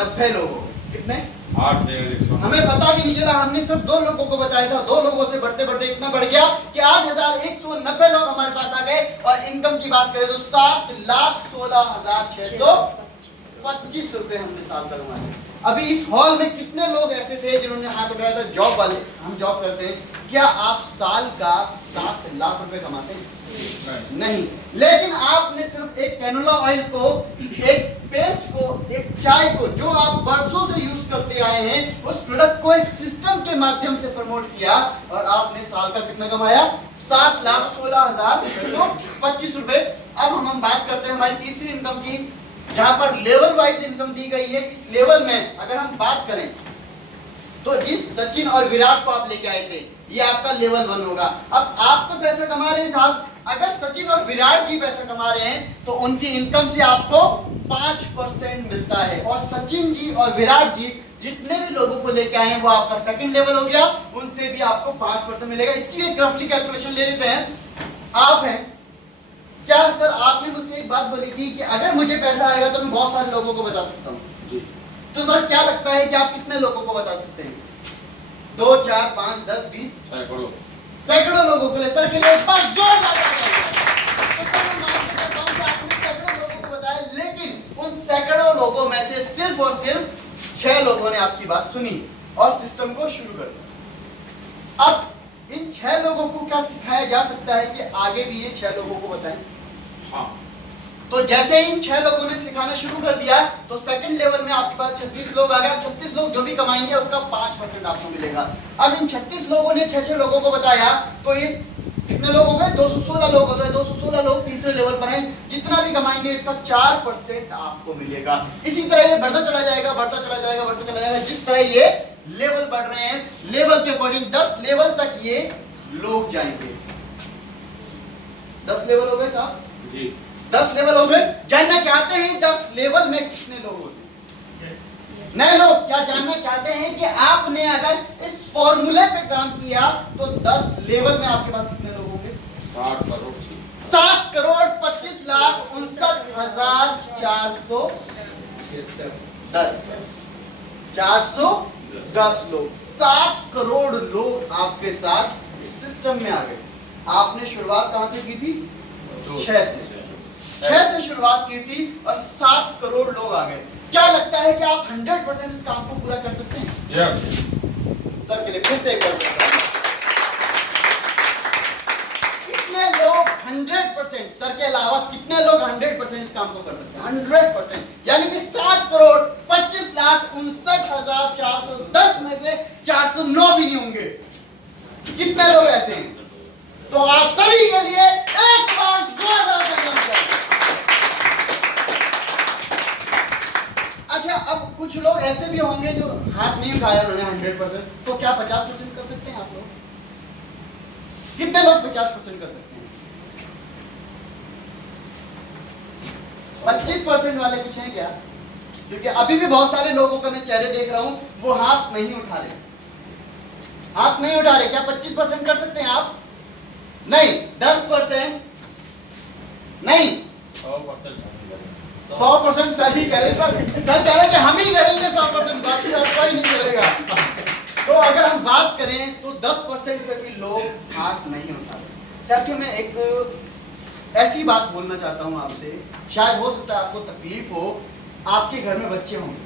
90 लोगों। कितने? 8 हमें पता भी नहीं चला, हमने सिर्फ 2 लोगों को बताया था, 2 लोगों से बढ़ते बढ़ते इतना बढ़ गया कि 8190 लोग हमारे पास आ गए। और इनकम की बात करें तो 7,16,625 रुपए हमने साल का कमाए। अभी इस हॉल में कितने लोग ऐसे थे जिन्होंने हाथ उठाया था? जॉब वाले, हम जॉब करते हैं। क्या आप साल का 7 लाख रुपए कमाते हैं? नहीं। लेकिन आपने सिर्फ एक कैनोला ऑयल को, एक पेस्ट को, एक चाय को, जो आप बरसों से यूज करते आए हैं, उस प्रोडक्ट को एक सिस्टम के माध्यम से प्रमोट किया और आपने साल का कितना कमाया? 7,16,625 रुपए। अब हम बात करते हैं हमारी तीसरी इनकम की, जहां पर लेवल वाइज इनकम दी गई है। इस लेवल में अगर हम बात करें तो जिस सचिन और विराट को आप लेके आए थे, ये आपका लेवल 1 होगा। अब आप तो पैसा कमा रहे हैं साहब, अगर सचिन और विराट जी पैसा कमा रहे हैं तो उनकी इनकम से आपको 5% मिलता है। और सचिन जी और विराट जी जितने भी लोगों को लेके आए हैं वो आपका सेकंड लेवल हो गया, उनसे भी आपको 5% मिलेगा। इसकी लिए रफली कैलकुलेशन ले लेते हैं। आप हैं क्या सर, आपने मुझसे एक बात बोली थी कि अगर मुझे पैसा आएगा तो मैं बहुत सारे लोगों को बता सकता हूँ जी। तो सर क्या लगता है कि आप कितने लोगों को बता सकते हैं? 2, 4, 5, 10, 20, सैकड़ों लोगों को ले। सर के लिए एक बार जोरदार तालियां। तो सर मैं मानते करता हूं कि आपने सैकड़ों लोगों को बताया, लेकिन उन सैकड़ों लोगों में से सिर्फ और सिर्फ 6 लोगों ने आपकी बात सुनी और सिस्टम को शुरू कर दिया। अब इन 6 लोगों को क्या सिखाया जा सकता है कि आगे भी ये 6 लोगों को बताएं? हाँ। तो जैसे ही इन 6 लोगों ने सिखाना शुरू कर दिया तो सेकंड लेवल में आपके पास 36 लोग आ गए। 36 लोग जो भी कमाएंगे उसका 5% आपको मिलेगा। अब इन 36 लोगों ने 6 लोगों को बताया तो ये कितने लोग हो गए? 216 लोग हो गए। 216 लोग तीसरे लेवल पर हैं। जितना भी कमाएंगे इसका 4% आपको मिलेगा। इसी तरह ये बढ़ता चला जाएगा, बढ़ता चला जाएगा, बढ़ता चला जाएगा। जिस तरह ये लेवल बढ़ रहे हैं, लेवल के अकॉर्डिंग 10 लेवल तक ये लोग जाएंगे। 10 लेवल हो गए साहब जी, 10 लेवल हो गए। जानना चाहते हैं 10 लेवल में कितने लोग होते हैं? नए लोग क्या जानना चाहते हैं कि आपने अगर इस फॉर्मूले पे काम किया तो 10 लेवल में आपके पास कितने लोग होंगे? 7,25,69,410 लोग, 7 करोड़ लोग आपके साथ इस सिस्टम में आ गए। आपने शुरुआत कहां से की थी? 6 से शुरुआत की थी और 7 करोड़ लोग आ गए। क्या लगता है कि आप 100% इस काम को पूरा कर सकते हैं? यस। सर के लिए फिर से एक बार कितने लोग 100%, सर के अलावा कितने लोग 100% इस काम को कर सकते हैं? 100%, यानी कि 7,25,59,410 में से 409 भी नहीं होंगे। कितने लोग ऐसे हैं? तो आप सभी के लिए एक बार जोरदार तालियां बजाएं। अच्छा, अब कुछ लोग ऐसे भी होंगे जो हाथ नहीं उठाया उन्होंने 100%, तो क्या 50% कर सकते हैं आप लोग? कितने लोग 50% कर सकते हैं? 25% वाले कुछ हैं क्या? क्योंकि अभी भी बहुत सारे लोगों का मैं चेहरे देख रहा हूं वो हाथ नहीं उठा रहे, हाथ नहीं उठा रहे। क्या 25% कर सकते हैं आप? नहीं। 10%? नहीं। 100% सही करेगा। सर कह रहे कि हम ही करेंगे 100%, बाकी कोई नहीं करेगा। तो अगर हम बात करें तो 10% पे भी लोग हाथ नहीं उठा रहे। साथियों मैं एक ऐसी बात बोलना चाहता हूं आपसे, शायद हो सकता है आपको तकलीफ हो। आपके घर में बच्चे होंगे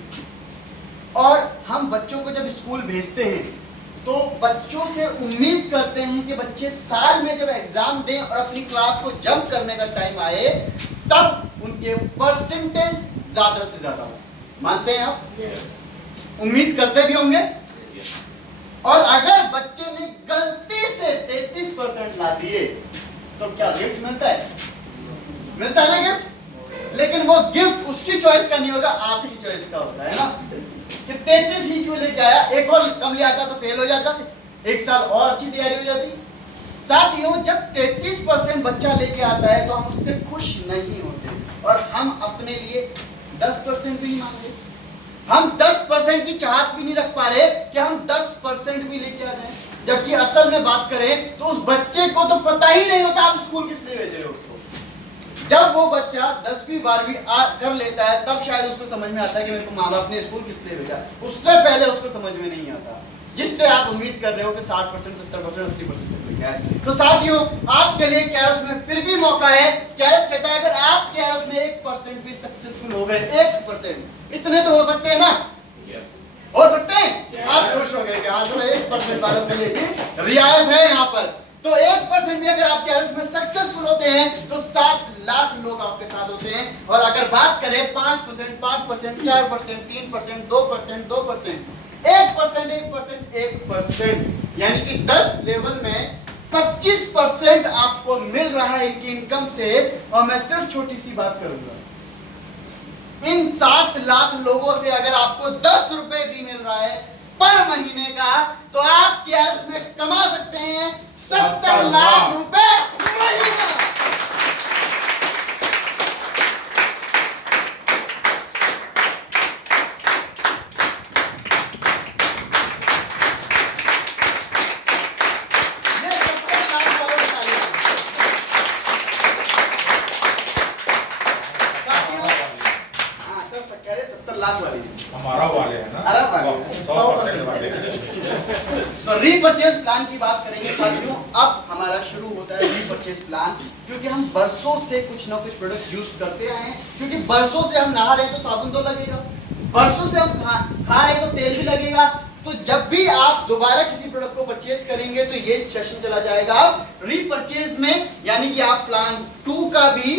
और हम बच्चों को जब स्कूल भेजते हैं तो बच्चों से उम्मीद करते हैं कि बच्चे साल में जब एग्जाम दें और अपनी क्लास को जंप करने का टाइम आए तब उनके परसेंटेज ज्यादा से ज्यादा हो। मानते हैं आप? उम्मीद करते भी होंगे। और अगर बच्चे ने गलती से 33% ला दिए तो क्या गिफ्ट मिलता है? मिलता है ना गिफ्ट। लेकिन वो गिफ्ट उसकी चॉइस का नहीं होगा, आपकी चॉइस का होता है ना कि 33 ही क्यों लेके आया, एक और कम ले आता तो फेल हो जाता, एक साल और अच्छी तैयारी हो जाती। साथियों जब 33% बच्चा लेके आता है तो हम उससे खुश नहीं होते और हम अपने लिए 10% भी मांगते। हम 10% की चाहत भी नहीं रख पा रहे कि हम 10% भी लेके आ जाएं, जबकि असल में बात करें तो उस बच्चे को तो पता ही नहीं होता आप स्कूल किस लिए भेज रहे हो उसको। जब वो बच्चा 10वीं 12वीं कर लेता है तब शायद उसको समझ में आता है कि मेरे को माँ बाप ने स्कूल किस लिए भेजा, उससे पहले उसको समझ में नहीं आता, जिससे आप उम्मीद कर रहे हो कि 60%, 70%, 80% तक लिखा है। तो साथियों, आपके लिए कैरस में फिर भी मौका है। कैरस कहता है अगर आप कैरस में 1% भी सक्सेसफुल हो गए, 1%, इतने तो हो सकते हैं ना? हो सकते हैं? आप खुश हो गए कि हाँ, 1% वालों के लिए भी रियायत है यहाँ पर। तो 1% भी अगर आप कैरस में सक्सेसफुल होते हैं तो 7 लाख लोग आपके साथ होते हैं। और अगर बात करें 5%, 5%, 4%, 3%, 2%, 2%, 1%, 1%, यानी कि 10 लेवल में 25% आपको मिल रहा है इनकी इनकम से। और मैं सिर्फ छोटी सी बात करूंगा, इन 7 लाख लोगों से अगर आपको 10 रुपए भी मिल रहा है पर महीने का, तो आप कैश में कमा सकते हैं 70 लाख रुपए महीना। हमारा वाले है ना, अरब वाले 100% वाले। तो रीपरचेज प्लान की बात करेंगे साथियों। अब हमारा शुरू होता है रीपरचेज प्लान, क्योंकि हम बरसों से कुछ ना कुछ प्रोडक्ट यूज करते आए हैं। क्योंकि बरसों से हम नहा रहे हैं तो साबुन तो लगेगा, बरसों से हम खा रहे हैं तो तेल भी लगेगा। तो जब भी आप दोबारा किसी प्रोडक्ट को परचेज करेंगे तो ये सेशन चला जाएगा रीपरचेज में, यानी कि आप प्लान 2 का भी